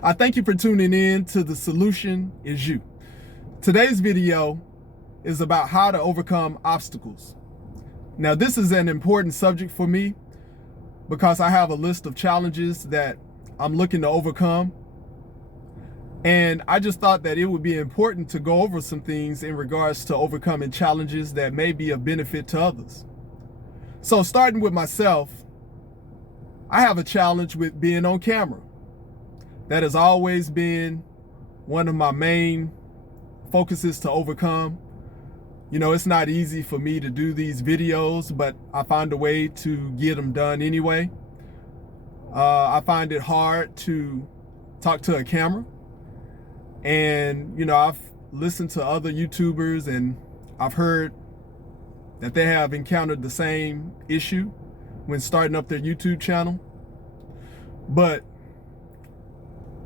I thank you for tuning in to The Solution Is You. Today's video is about how to overcome obstacles. Now, this is an important subject for me because I have a list of challenges that I'm looking to overcome. And I just thought that it would be important to go over some things in regards to overcoming challenges that may be of benefit to others. So starting with myself, I have a challenge with being on camera. That has always been one of my main focuses to overcome. You know, it's not easy for me to do these videos, but I find a way to get them done anyway. I find it hard to talk to a camera. And, you know, I've listened to other YouTubers and I've heard that they have encountered the same issue when starting up their YouTube channel. But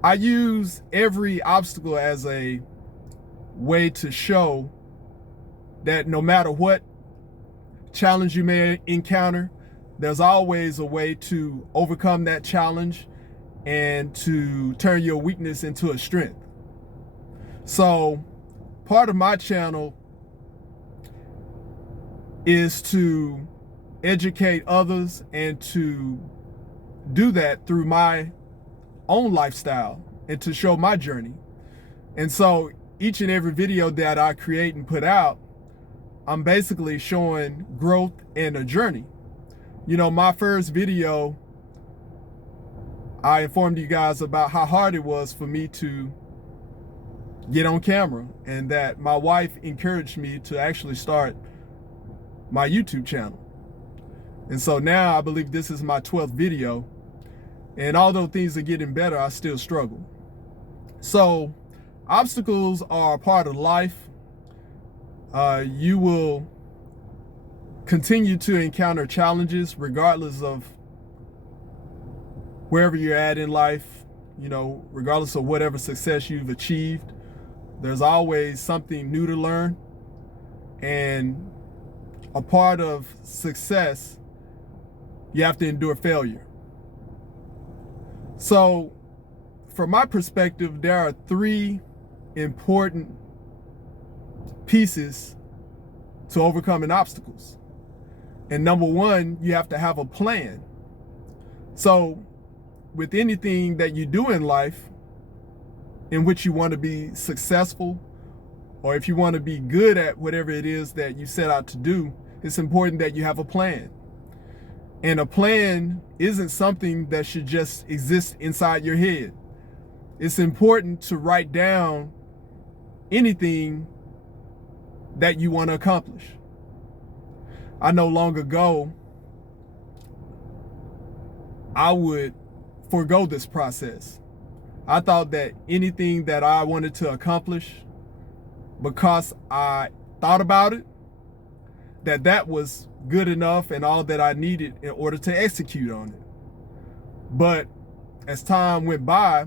I use every obstacle as a way to show that no matter what challenge you may encounter, there's always a way to overcome that challenge and to turn your weakness into a strength. So part of my channel is to educate others and to do that through my own lifestyle and to show my journey. And so each and every video that I create and put out, I'm basically showing growth and a journey. You know, my first video, I informed you guys about how hard it was for me to get on camera and that my wife encouraged me to actually start my YouTube channel. And so now I believe this is my 12th video. And although things are getting better, I still struggle. So obstacles are a part of life. You will continue to encounter challenges regardless of wherever you're at in life, you know, regardless of whatever success you've achieved. There's always something new to learn. And a part of success, you have to endure failure. So from my perspective, there are three important pieces to overcoming obstacles. And number one, you have to have a plan. So with anything that you do in life in which you want to be successful, or if you want to be good at whatever it is that you set out to do, it's important that you have a plan. And a plan isn't something that should just exist inside your head. It's important to write down anything that you want to accomplish. I know long ago, I would forego this process. I thought that anything that I wanted to accomplish, because I thought about it, that was good enough and all that I needed in order to execute on it. But as time went by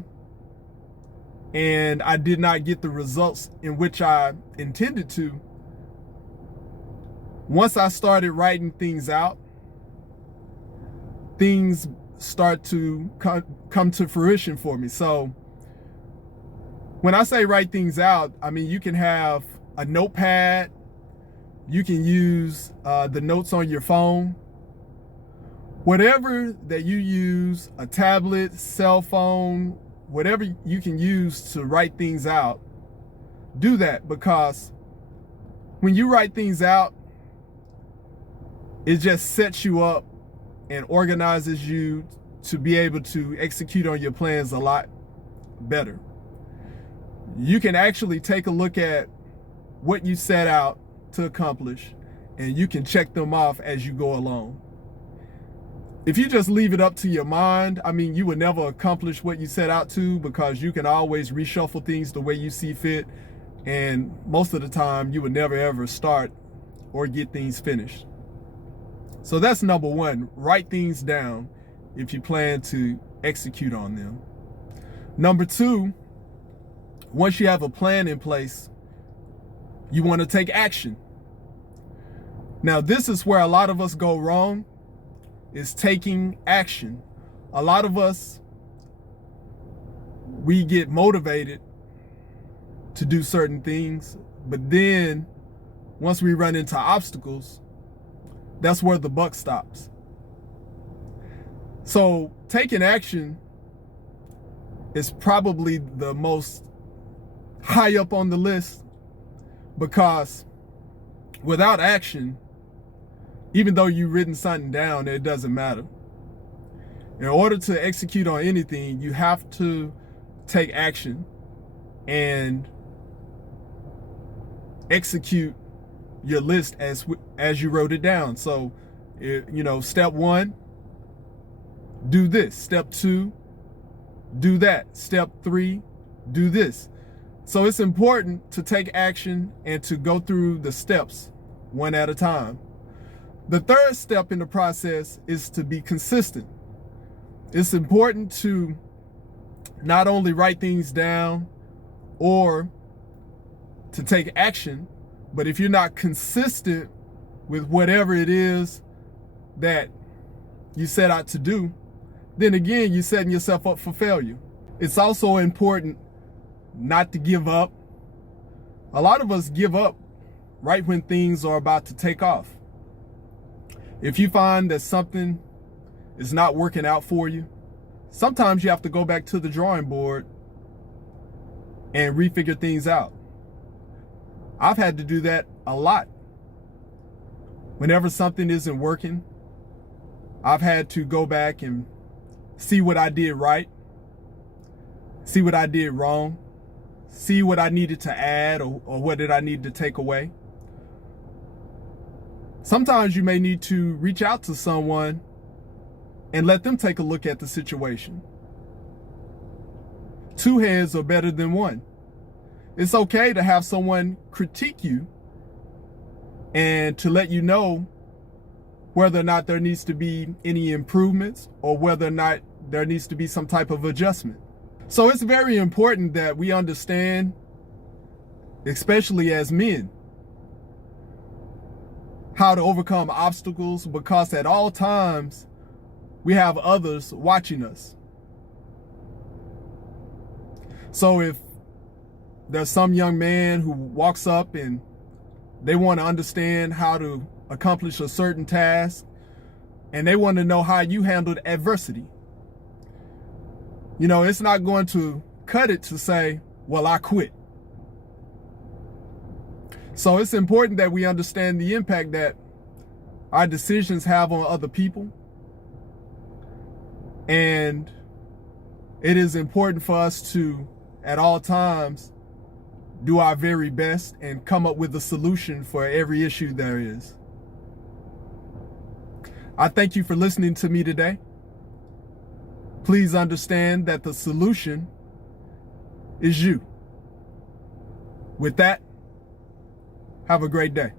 and I did not get the results in which I intended to, once I started writing things out, things start to come to fruition for me. So when I say write things out, I mean, you can have a notepad. You can use the notes on your phone. Whatever that you use, a tablet, cell phone, whatever you can use to write things out, do that, because when you write things out, it just sets you up and organizes you to be able to execute on your plans a lot better. You can actually take a look at what you set out to accomplish, and you can check them off as you go along. If you just leave it up to your mind, I mean, you would never accomplish what you set out to, because you can always reshuffle things the way you see fit, and most of the time you would never ever start or get things finished. So that's number one, write things down if you plan to execute on them. Number two, once you have a plan in place, you want to take action. Now, this is where a lot of us go wrong, is taking action. A lot of us we get motivated to do certain things, but then once we run into obstacles, that's where the buck stops. So taking action is probably the most high up on the list, because without action, even though you've written something down, it doesn't matter. In order to execute on anything, you have to take action and execute your list as you wrote it down. So, step 1, do this. Step 2, do that. Step 3, do this. So it's important to take action and to go through the steps one at a time. The third step in the process is to be consistent. It's important to not only write things down or to take action, but if you're not consistent with whatever it is that you set out to do, then again, you're setting yourself up for failure. It's also important not to give up. A lot of us give up right when things are about to take off. If you find that something is not working out for you, sometimes you have to go back to the drawing board and refigure things out. I've had to do that a lot. Whenever something isn't working, I've had to go back and see what I did right, see what I did wrong, see what I needed to add or what did I need to take away. Sometimes you may need to reach out to someone and let them take a look at the situation. 2 heads are better than 1. It's okay to have someone critique you and to let you know whether or not there needs to be any improvements or whether or not there needs to be some type of adjustment. So it's very important that we understand, especially as men, how to overcome obstacles, because at all times we have others watching us. So if there's some young man who walks up and they want to understand how to accomplish a certain task and they want to know how you handled adversity, it's not going to cut it to say, well, I quit. So it's important that we understand the impact that our decisions have on other people. And it is important for us to, at all times, do our very best and come up with a solution for every issue there is. I thank you for listening to me today. Please understand that the solution is you. With that, have a great day.